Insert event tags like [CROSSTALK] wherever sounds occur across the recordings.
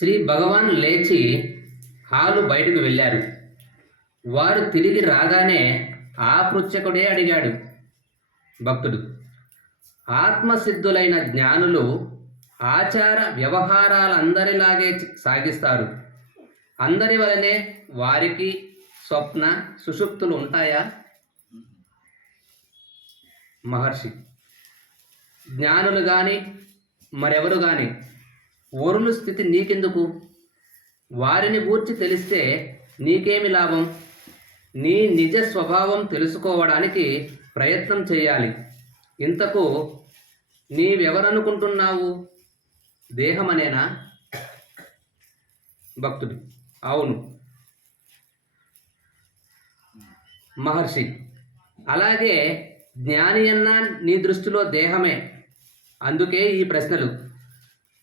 శ్రీ భగవాన్ లేచి హాలు బయటకు వెళ్ళారు. వారు తిరిగి రాగానే ఆ పృచ్చకుడే అడిగాడు భక్తుడు ఆత్మసిద్ధులైన జ్ఞానులు ఆచార వ్యవహారాలందరిలాగే సాగిస్తారు. అందరి వలనే వారికి స్వప్న సుషుప్తులు ఉంటాయా? మహర్షి జ్ఞానులు కానీ మరెవరు కానీ ఓరుల స్థితి నీకెందుకు? వారిని గూర్చి తెలిస్తే నీకేమి లాభం? నీ నిజ స్వభావం తెలుసుకోవడానికి ప్రయత్నం చేయాలి. ఇంతకు నీవెవరనుకుంటున్నావు? దేహమనేనా? భక్తుడు. అవును. మహర్షి. అలాగే జ్ఞాని అన్న నీ దృష్టిలో దేహమే. అందుకే ఈ ప్రశ్నలు.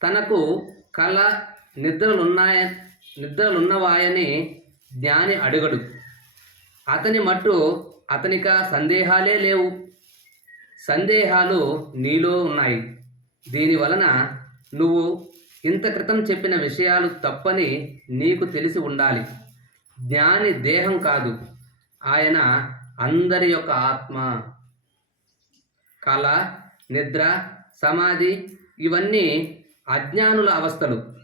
తనకు కళ నిద్రలున్నాయ నిద్రలున్నవాయని జ్ఞాని అడుగడు. అతని మట్టు అతనిక సందేహాలే లేవు. సందేహాలు నీలో ఉన్నాయి. దీని వలన నువ్వు ఇంత క్రితం చెప్పిన విషయాలు తప్పని నీకు తెలిసి ఉండాలి. జ్ఞాని దేహం కాదు. ఆయన అందరి యొక్క ఆత్మ. కళ నిద్ర సమాధి ఇవన్నీ అజ్ఞానుల అవస్థలు.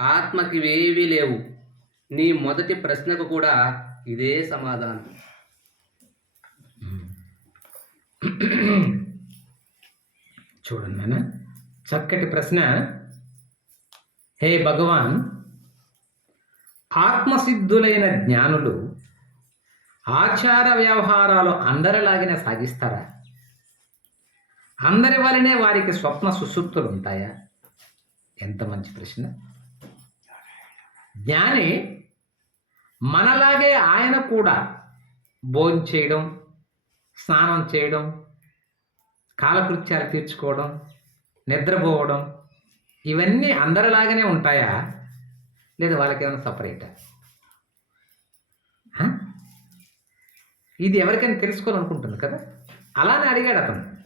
ఆత్మకివేవీ లేవు. నీ మొదటి ప్రశ్నకు కూడా ఇదే సమాధానం. చూడండి నాన్న చక్కటి ప్రశ్న. హే భగవాన్ ఆత్మసిద్ధులైన జ్ఞానులు ఆచార వ్యవహారాలు అందరిలాగానే సాగిస్తారా? అందరి వలనే వారికి స్వప్న సుసూక్తులు ఉంటాయా? ఎంత మంచి ప్రశ్న? జ్ఞాని మనలాగే ఆయన కూడా భోజనం చేయడం స్నానం చేయడం కాలకృత్యాలు తీర్చుకోవడం నిద్రపోవడం ఇవన్నీ అందరిలాగానే ఉంటాయా? లేదా వాళ్ళకి ఏమైనా సపరేటా ఇది ఎవరికైనా తెలుసుకోవాలనుకుంటుంది కదా? అలానే అడిగాడు అతను.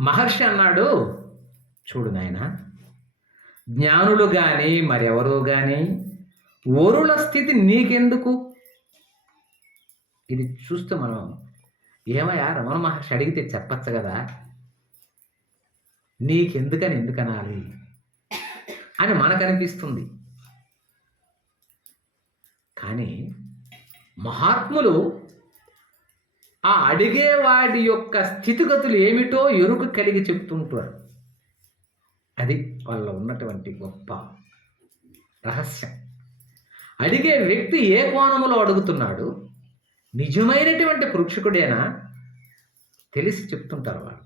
మహర్షి అన్నాడు చూడు నాయన జ్ఞానులు కానీ మరెవరు కానీ వరుల స్థితి నీకెందుకు? ఇది చూస్తే మనం ఏమయ్యా రమణ మహర్షి అడిగితే చెప్పచ్చు కదా? నీకెందుకని ఎందుకనాలి? అని మనకు అనిపిస్తుంది కానీ మహాత్ములు ఆ అడిగేవాడి యొక్క స్థితిగతులు ఏమిటో ఎరుకు కలిగి చెప్తుంటారు. అది వాళ్ళ ఉన్నటువంటి గొప్ప రహస్యం. అడిగే వ్యక్తి ఏ కోణములో అడుగుతున్నాడు? నిజమైనటువంటి పృక్షకుడేనా తెలిసి చెప్తుంటారు వాళ్ళు.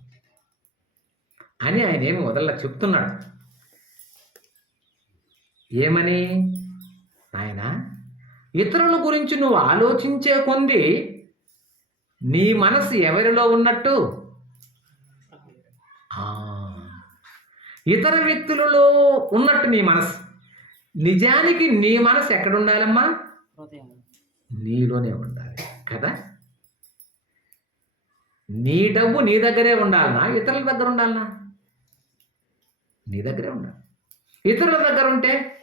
అని ఆయన ఏమి వదల చెప్తున్నాడు. ఏమని? ఆయన ఇతరుల గురించి నువ్వు ఆలోచించే కొంది నీ మనసు ఎవరిలో ఉన్నట్టు? ఆ, ఇతర వ్యక్తులలో ఉన్నట్టు నీ మనసు. నిజానికి నీ మనసు ఎక్కడ ఉండాలమ్మా నీలోనే ఉండాలి కదా? నీ డబ్బు నీ దగ్గరే ఉండాలనా? ఇతరుల దగ్గర ఉండాలనా? నీ దగ్గరే ఉండాలి. ఇతరుల దగ్గర ఉంటే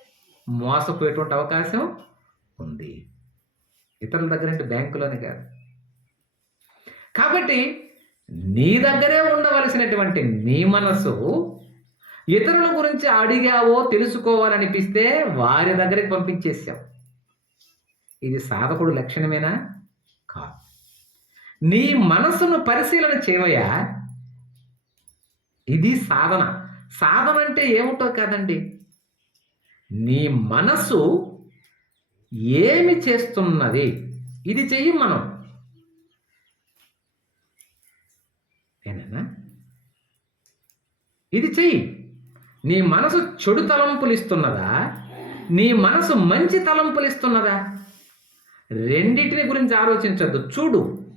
మోసపోయేటువంటి అవకాశం ఉంది. ఇతరుల దగ్గర అంటే బ్యాంకులోనే కాదు. కాబట్టి నీ దగ్గరే ఉండవలసినటువంటి నీ మనసు ఇతరుల గురించి అడిగావో తెలుసుకోవాలనిపిస్తే వారి దగ్గరికి పంపించేసావు ఇది సాధకుడు లక్షణమేనా? కాదు. నీ మనసును పరిశీలన చేయవయ్యా. ఇది సాధన. సాధన అంటే ఏమిటో కాదండి. నీ మనసు ఏమి చేస్తున్నది? ఇది చెయ్యి మనం. ఏనా ఇది చెయ్యి. నీ మనసు చెడు తలంపులు ఇస్తున్నదా నీ మనసు మంచి తలంపులు ఇస్తున్నదా రెండింటిని గురించి ఆలోచించద్దు. చూడు.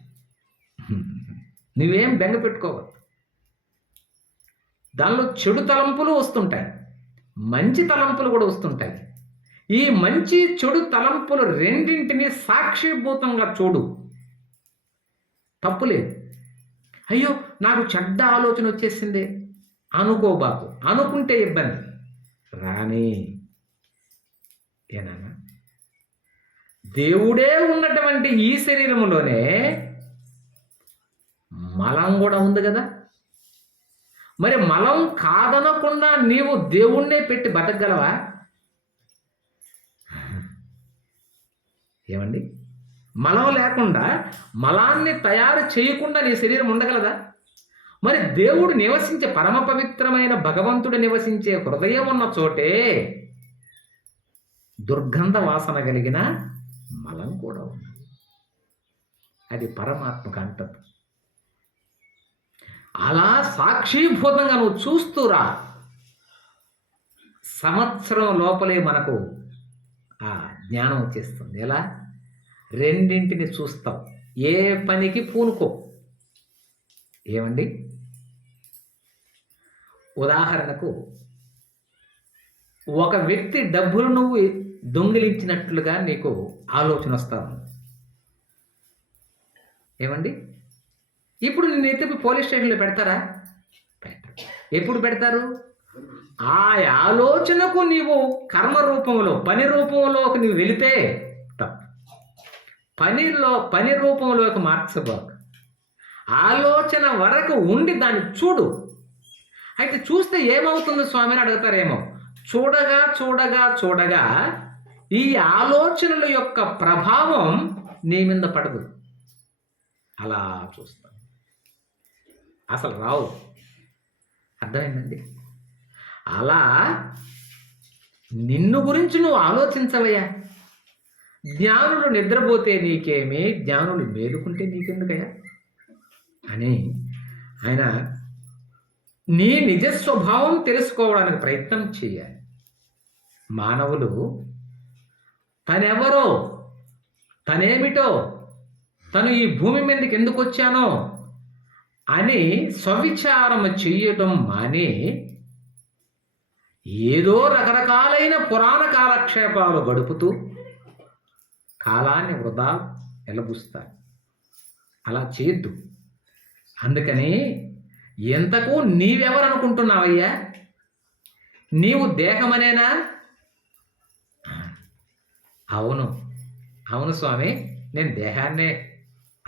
నువ్వేం బెంగ పెట్టుకోవద్దు. దానిలో చెడు తలంపులు వస్తుంటాయి. మంచి తలంపులు కూడా వస్తుంటాయి. ఈ మంచి చెడు తలంపులు రెండింటిని సాక్షిభూతంగా చూడు. తప్పులేదు అయ్యో నాకు చెడ్డ ఆలోచన వచ్చేసింది. అనుకోబాకు. అనుకుంటే ఇబ్బంది. రాని ఏనా దేవుడే ఉన్నటువంటి ఈ శరీరంలోనే మలం కూడా ఉంది కదా? మరి మలం కాదనకుండా నీవు దేవుణ్ణే పెట్టి బతకగలవా? ఏమండి? మలం లేకుండా మలాన్ని తయారు చేయకుండా నీ శరీరం ఉండగలదా? మరి దేవుడు నివసించే పరమ పవిత్రమైన భగవంతుడు నివసించే హృదయం ఉన్న చోటే దుర్గంధ వాసన కలిగిన మలం కూడా ఉంది అది పరమాత్మకు అంటదు అలా సాక్షీభూతంగా నువ్వు చూస్తూరా సంవత్సరం లోపలే మనకు ఆ జ్ఞానం వచ్చేస్తుంది. ఎలా? రెండింటిని చూస్తాం. ఏ పనికి పూనుకో. ఏమండి? ఉదాహరణకు ఒక వ్యక్తి డబ్బులు నువ్వు దొంగిలించినట్లుగా నీకు ఆలోచన వస్తాను. ఏమండి? ఇప్పుడు నిన్ను ఎత్తి పోలీస్ స్టేషన్లో పెడతారా? ఎప్పుడు పెడతారు? ఆ ఆలోచనకు నీవు కర్మ రూపంలో పని రూపంలోకి నీవు వెళితే పనిలో పని రూపంలోకి మార్చబోక. ఆలోచన వరకు ఉండి దాన్ని చూడు. అయితే చూస్తే ఏమవుతుంది స్వామి అని అడుగుతారేమో? చూడగా చూడగా చూడగా ఈ ఆలోచనల యొక్క ప్రభావం నీ మీద పడదు. అలా చూస్తాం. అసలు రావు. అర్థమైందండి? అలా నిన్ను గురించి నువ్వు ఆలోచించవయ్యా. జ్ఞానుడు నిద్రపోతే నీకేమి? జ్ఞానుడు మేలుకుంటే నీకెందుకయ్యా? అని ఆయన నీ నిజ స్వభావం తెలుసుకోవడానికి ప్రయత్నం చేయాలి. మానవులు తనెవరో తనేమిటో తను ఈ భూమి మీదకి ఎందుకు వచ్చానో అని స్వవిచారం చేయటం మాని ఏదో రకరకాలైన పురాణ కాలక్షేపాలు గడుపుతూ కాలాన్ని వృధా ఎలబుస్తారు అలా చేయొద్దు అందుకని ఎంతకు నీవెవరనుకుంటున్నావయ్యా? నీవు దేహమనేనా? అవును అవును స్వామి నేను దేహాన్నే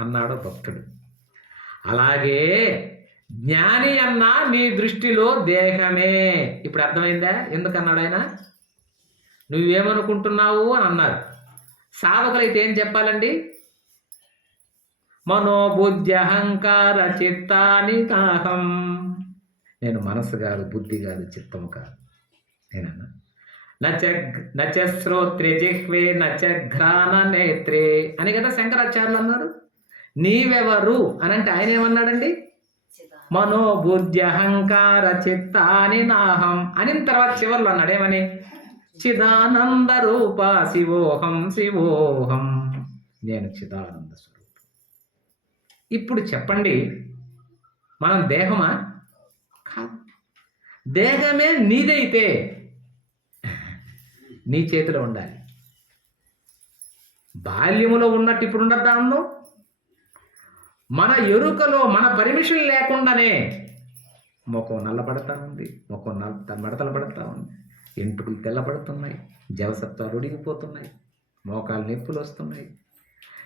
అన్నాడు భక్తుడు. అలాగే జ్ఞాని అన్న నీ దృష్టిలో దేహమే. ఇప్పుడు అర్థమైందా? ఎందుకన్నాడు ఆయన? నువ్వేమనుకుంటున్నావు అని అన్నారు. సాధకులైతే ఏం చెప్పాలండి? మనోబుద్ధి అహంకార చిత్తాని కాహం నేను మనసు కాదు బుద్ధి కాదు చిత్తము కాదు. నేనన్నా. నచ నచ శ్రోత్రే జిహ్వే నచ ఘ్రాణ నేత్రే అని కదా శంకరాచార్యులు అన్నారు. నీవెవరు అని అంటే ఆయన ఏమన్నాడండి? మనోబుద్ధి అహంకార చిత్తాని నాహం అని తర్వాత చివర్లో అన్నాడు. ఏమని? చిదానంద రూప శివోహం శివోహం. నేను చిదానంద స్వరూపం ఇప్పుడు చెప్పండి మనం దేహమా? కాదు. దేహమే నీదైతే నీ చేతిలో ఉండాలి. బాల్యములో ఉన్నట్టు ఇప్పుడు ఉండదు దానిలో మన ఎరుకలో మన పర్మిషన్ లేకుండానే ముఖం నల్లబడతా ఉంది ముఖం నల్ల మడతలు పడతా ఉంది ఎంటుకలు తెల్లబడుతున్నాయి జవసత్వాలు ఉడిగిపోతున్నాయి మోకాలు నొప్పులు వస్తున్నాయి.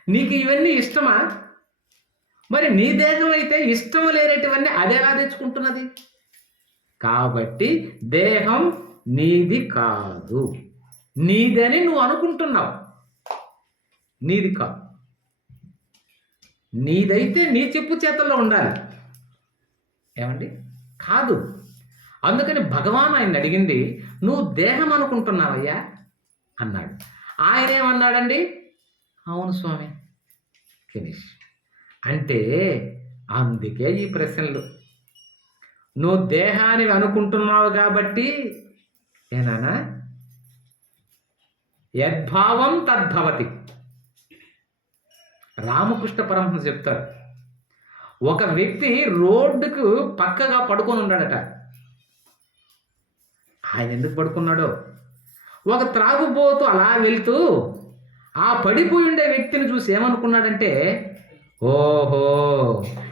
నీకు ఇవన్నీ ఇష్టమా? మరి నీ దేహం అయితే ఇష్టం లేనటువన్నీ అది తెచ్చుకుంటున్నది? కాబట్టి దేహం నీది కాదు. నీదని నువ్వు అనుకుంటున్నావు. నీది కాదు. నీదైతే నీ చెప్పు చేతల్లో ఉండాలి. ఏమండి? కాదు. అందుకని భగవాన్ ఆయన అడిగింది నువ్వు దేహం అనుకుంటున్నావయ్యా? అన్నాడు. ఆయన ఏమన్నాడండి? అవును స్వామి. ఫినిష్. అంటే అందుకే ఈ ప్రశ్నలు. నువ్వు దేహాన్ని అనుకుంటున్నావు కాబట్టి ఏనానా? యద్భావం తద్భవతి. రామకృష్ణ పరమహంస చెప్తారు. ఒక వ్యక్తి రోడ్డుకు పక్కగా పడుకొని ఉన్నాడట. ఆయన ఎందుకు పడుకున్నాడో? ఒక త్రాగుబోతు అలా వెళ్తూ ఆ పడిపోయి ఉండే వ్యక్తిని చూసి ఏమనుకున్నాడంటే ఓహో!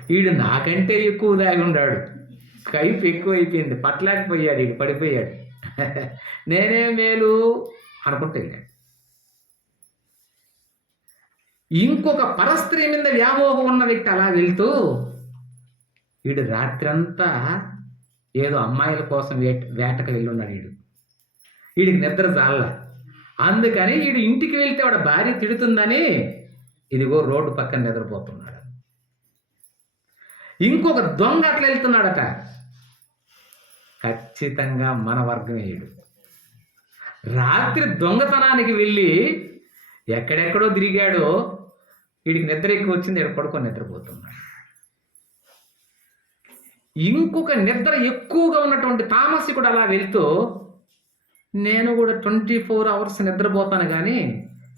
వీడు నాకంటే ఎక్కువ దాగి ఉన్నాడు కైపు ఎక్కువ అయిపోయింది పట్టలేకపోయాడు వీడు పడిపోయాడు. [LAUGHS] నేనే మేలు అనుకుంటూ వెళ్ళాడు. ఇంకొక పరస్త్రీ మీద వ్యామోహం ఉన్న వ్యక్తి అలా వెళ్తూ వీడు రాత్రంతా ఏదో అమ్మాయిల కోసం వేట వేటకు వెళ్ళి ఉన్నాడు వీడు వీడికి నిద్ర జాల అందుకని వీడు ఇంటికి వెళ్తే వాడు భార్య తిడుతుందని ఇదిగో రోడ్డు పక్కన నిద్రపోతున్నాడు. ఇంకొక దొంగ అట్లా వెళ్తున్నాడట. ఖచ్చితంగా మన వర్గమేయుడు రాత్రి దొంగతనానికి వెళ్ళి ఎక్కడెక్కడో తిరిగాడో వీడికి నిద్ర ఎక్కువ వచ్చింది ఇక్కడ పడుకొని నిద్రపోతున్నాడు. ఇంకొక నిద్ర ఎక్కువగా ఉన్నటువంటి తామసికుడు అలా వెళ్తూ నేను కూడా ట్వంటీ ఫోర్ అవర్స్ నిద్రపోతాను కానీ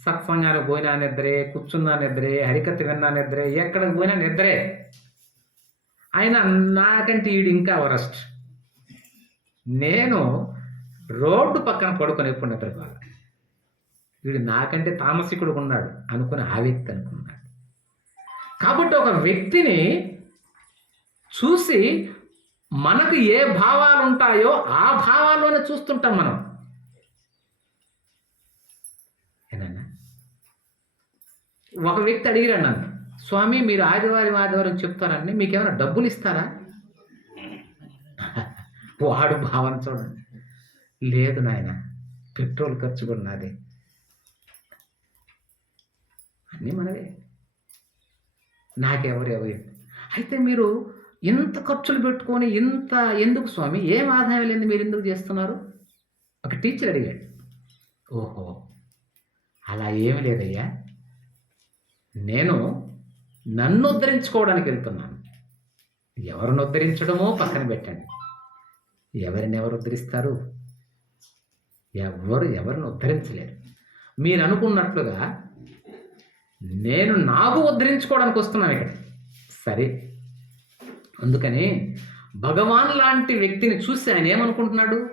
సత్సంగానికి పోయినా నిద్రే కూర్చున్నా నిద్రే హరికథ విన్నా నిద్రే ఎక్కడికి పోయినా నిద్రే. ఆయన నాకంటే వీడు ఇంకా వరస్ట్. నేను రోడ్డు పక్కన పడుకొని ఎప్పుడు నిద్రపోవాలి? వీడు నాకంటే తామసికుడు ఉన్నాడు అనుకుని ఆ వ్యక్తి అనుకున్నాడు. కాబట్టి ఒక వ్యక్తిని చూసి మనకు ఏ భావాలు ఉంటాయో ఆ భావాల్లోనే చూస్తుంటాం మనం. ఒక వ్యక్తి అడిగాడు నన్ను స్వామి మీరు ఆదివారం ఆదివారం చెప్తారండి ఏమైనా డబ్బులు ఇస్తారా? [LAUGHS] వాడు భావన చూడండి. లేదు నాయన పెట్రోల్ ఖర్చు కూడా నాదే. అన్నీ మనవే. నాకెవరు ఎవరు అయితే మీరు ఇంత ఖర్చులు పెట్టుకొని ఇంత ఎందుకు స్వామి ఏం ఆదాయం లేదు మీరు ఎందుకు చేస్తున్నారు? ఒక టీచర్ అడిగాడు. ఓహో అలా ఏమి లేదయ్యా నేను నన్ను ఉద్ధరించుకోవడానికి వెళ్తున్నాను. ఎవరిని ఉద్ధరించడమో పక్కన పెట్టండి. ఎవరిని ఎవరు ఉద్ధరిస్తారు? ఎవరు ఎవరిని ఉద్ధరించలేరు. మీరు అనుకున్నట్లుగా నేను నాకు ఉద్ధరించుకోవడానికి వస్తున్నాను ఇక్కడ. సరే. అందుకని భగవాన్ లాంటి వ్యక్తిని చూసి ఆయన ఏమనుకుంటున్నాడు?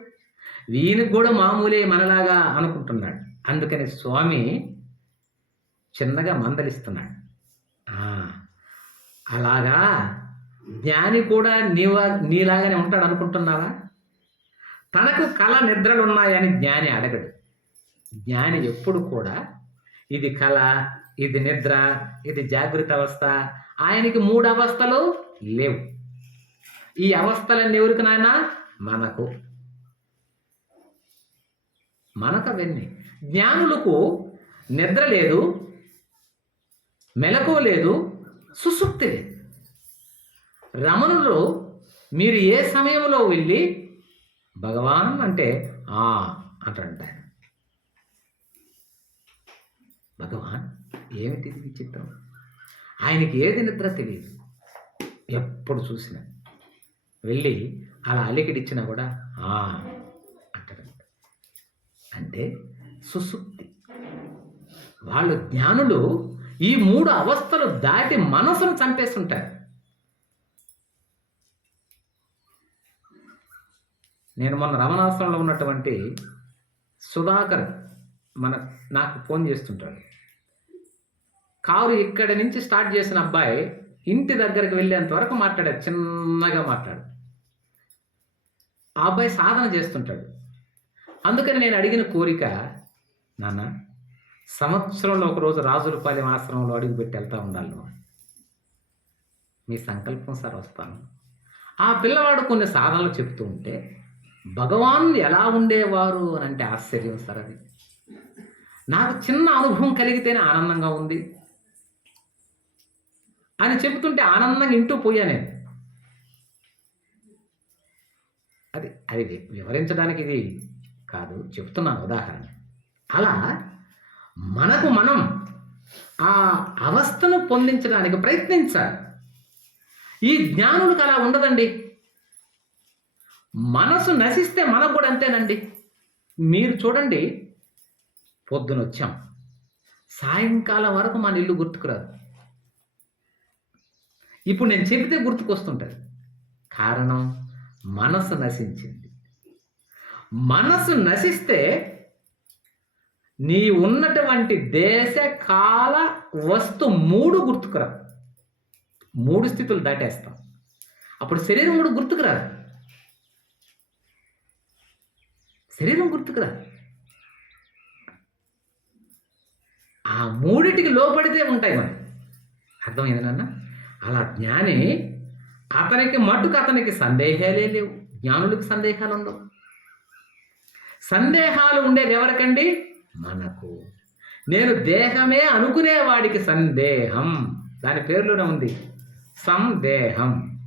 వీనికి కూడా మామూలే మనలాగా అనుకుంటున్నాడు. అందుకని స్వామి చిన్నగా మందలిస్తున్నాడు. అలాగా? జ్ఞాని కూడా నీవా నీలాగానే ఉంటాడు అనుకుంటున్నావా? తనకు కళ నిద్రలు ఉన్నాయని జ్ఞాని అడగడు. జ్ఞాని ఎప్పుడు కూడా ఇది కళ ఇది నిద్ర ఇది జాగృత అవస్థ ఆయనకి మూడు అవస్థలు లేవు. ఈ అవస్థలన్నీ ఎవరికి నాయన? మనకు. మనకు అవన్నీ. జ్ఞానులకు నిద్ర లేదు మెలకు లేదు సుసుప్తి లేదు. రమణులు మీరు ఏ సమయంలో వెళ్ళి భగవాన్ అంటే ఆ అంటారంట భగవాన్ ఏమిటి విచిత్రం? ఆయనకి ఏది నిద్ర తెలియదు. ఎప్పుడు చూసినా వెళ్ళి అలా అలికిడిచ్చినా కూడా "ఆ" అంటాడంట. అంటే సుసుప్తి వాళ్ళు జ్ఞానులు ఈ మూడు అవస్థలు దాటి మనసును చంపేస్తుంటారు నేను మొన్న రమణాశ్రమంలో ఉన్నటువంటి సుధాకర్ మన నాకు ఫోన్ చేస్తుంటాడు. కారు ఇక్కడి నుంచి స్టార్ట్ చేసిన అబ్బాయి ఇంటి దగ్గరికి వెళ్ళేంత వరకు మాట్లాడాడు చిన్నగా మాట్లాడు. ఆ అబ్బాయి సాధన చేస్తుంటాడు. అందుకని నేను అడిగిన కోరిక నాన్న సంవత్సరంలో ఒకరోజు రాజులపాలెం ఆశ్రమంలో అడుగుపెట్టి వెళ్తూ ఉండాలి మీ సంకల్పం సార్ వస్తాను. ఆ పిల్లవాడు కొన్ని సాధనలు చెప్తూ ఉంటే భగవాన్ ఎలా ఉండేవారు అని అంటే ఆశ్చర్యం సార్ అది. నాకు చిన్న అనుభవం కలిగితేనే ఆనందంగా ఉంది అని చెబుతుంటే ఆనందంగా ఇంటూ పోయా నేను. అది అది వివరించడానికి ఇది కాదు చెప్తున్నాను ఉదాహరణ అలా మనకు మనం ఆ అవస్థను పొందించడానికి ప్రయత్నించాలి. ఈ జ్ఞానులకు అలా ఉండదండి. మనసు నశిస్తే మనకు కూడా అంతేనండి. మీరు చూడండి పొద్దున వచ్చాం. సాయంకాలం వరకు మన ఇల్లు గుర్తుకురాదు ఇప్పుడు నేను చెబితే గుర్తుకొస్తుంటుంది. కారణం మనసు నశించింది. మనసు నశిస్తే నీ ఉన్నటువంటి దేశ కాల వస్తు మూడు గుర్తుకురా మూడు స్థితులు దాటేస్తాం. అప్పుడు శరీరం కూడా గుర్తుకురాదు. శరీరం గుర్తుకురాదు. ఆ మూడిటికి లోపడితే ఉంటాయి మనం అర్థమైంది నాన్న? అలా జ్ఞాని అతనికి మటుకు అతనికి సందేహాలే లేవు. జ్ఞానులకు సందేహాలు ఉండవు. సందేహాలు ఉండేది ఎవరికండి? మనకు. నేను దేహమే అనుకునేవాడికి సందేహం. దాని పేర్లోనే ఉంది. సందేహం.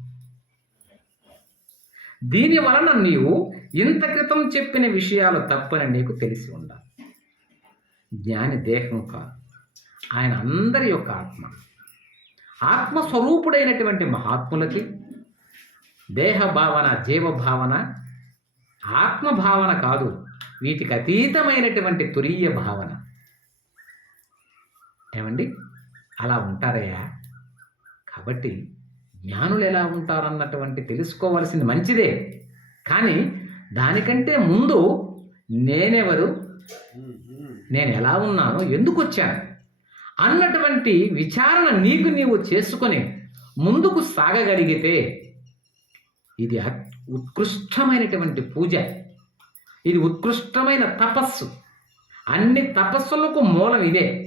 దీని వలన నీవు ఇంత క్రితం చెప్పిన విషయాలు తప్పని నీకు తెలిసి ఉండాలి. జ్ఞాని దేహం కాదు. ఆయన అందరి యొక్క ఆత్మ. ఆత్మస్వరూపుడైనటువంటి మహాత్ములకి దేహ భావన జీవ భావన ఆత్మ భావన కాదు. వీటికి అతీతమైనటువంటి తురీయ భావన. ఏమండి? అలా ఉంటారయ్యా. కాబట్టి జ్ఞానులు ఎలా ఉంటారన్నటువంటి తెలుసుకోవాల్సింది మంచిదే. కానీ దానికంటే ముందు నేనెవరు? నేను ఎలా ఉన్నాను ఎందుకు వచ్చాను అన్నటువంటి విచారణ నీకు నీవు చేసుకొని ముందుకు సాగగలిగితే ఇది అత్- ఉత్కృష్టమైనటువంటి పూజ. ఇది ఉత్కృష్టమైన తపస్సు. అన్ని తపస్సులకు మూలం ఇదే.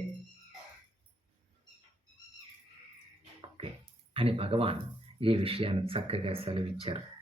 ఓకే. అని భగవాన్ ఈ విషయాన్ని చక్కగా సెలవిచ్చారు.